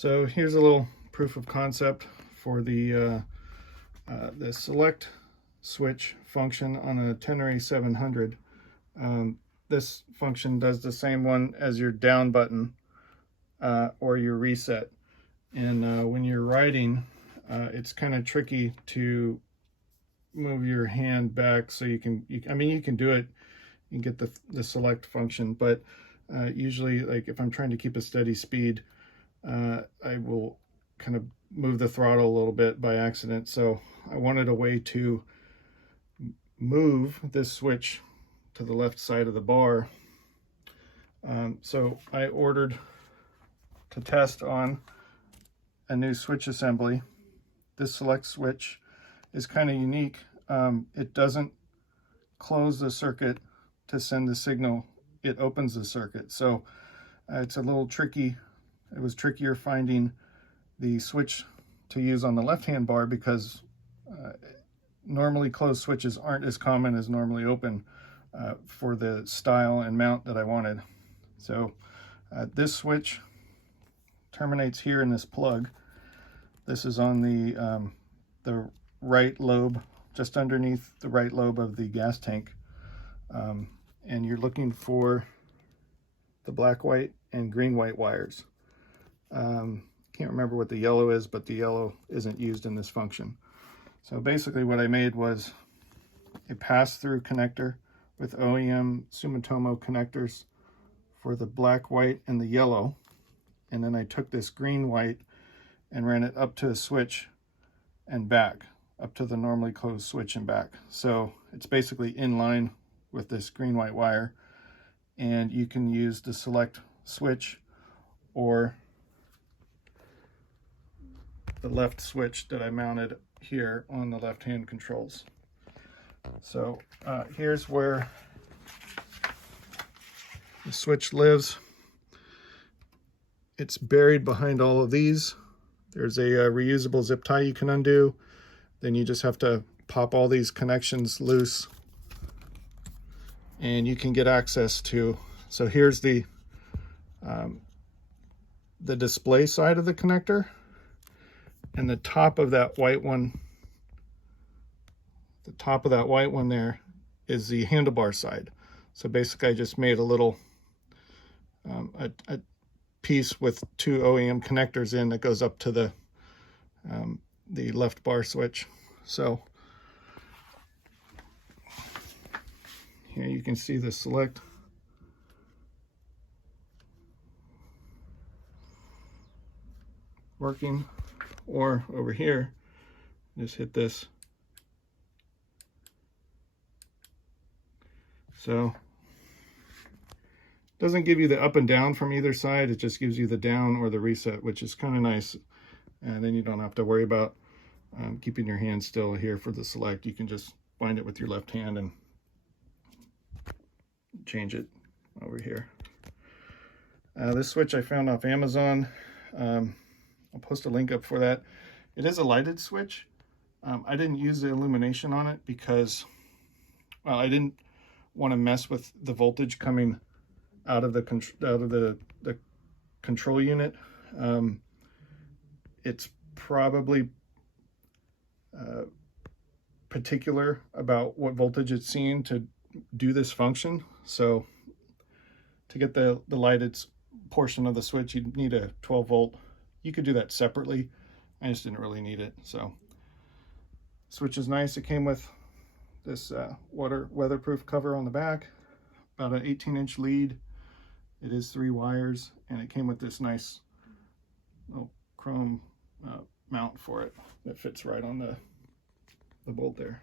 So here's a little proof of concept for the select switch function on a Tenere700. This function does the same one as your down button or your reset. And when you're writing, it's kind of tricky to move your hand back so you can do it. You can get the select function, but usually, like if I'm trying to keep a steady speed, I will kind of move the throttle a little bit by accident. So I wanted a way to move this switch to the left side of the bar. So I ordered to test on a new switch assembly. This select switch is kind of unique. It doesn't close the circuit to send the signal, it opens the circuit. So it's a little tricky. It was trickier finding the switch to use on the left-hand bar because normally closed switches aren't as common as normally open for the style and mount that I wanted. So this switch terminates here in this plug. This is on the right lobe, just underneath the right lobe of the gas tank. And you're looking for the black, white, and green, white wires. Can't remember what the yellow is, but the yellow isn't used in this function. So basically what I made was a pass-through connector with OEM Sumitomo connectors for the black, white, and the yellow. And then I took this green, white and ran it up to a switch and back, up to the normally closed switch and back. So it's basically in line with this green, white wire. And you can use the select switch or the left switch that I mounted here on the left-hand controls. So here's where the switch lives. It's buried behind all of these. There's a reusable zip tie you can undo. Then you just have to pop all these connections loose and you can get access to. So here's the display side of the connector, and the top of that white one, there is the handlebar side. So basically I just made a little a piece with two OEM connectors in that goes up to the left bar switch. So here you can see the select. Working, or over here, just hit this. So doesn't give you the up and down from either side, it just gives you the down or the reset, which is kind of nice. And then you don't have to worry about keeping your hand still here for the select. You can just bind it with your left hand and change it over here. This switch I found off Amazon. I'll post a link up for that. It is a lighted switch. I didn't use the illumination on it because, well, I didn't want to mess with the voltage coming out of the control unit. It's probably particular about what voltage it's seeing to do this function. So to get the lighted portion of the switch, you'd need a 12 volt. You could do that separately. I just didn't really need it. So switch is nice. It came with this weatherproof cover on the back, about an 18-inch lead. It is 3 wires, and it came with this nice little chrome mount for it that fits right on the bolt there.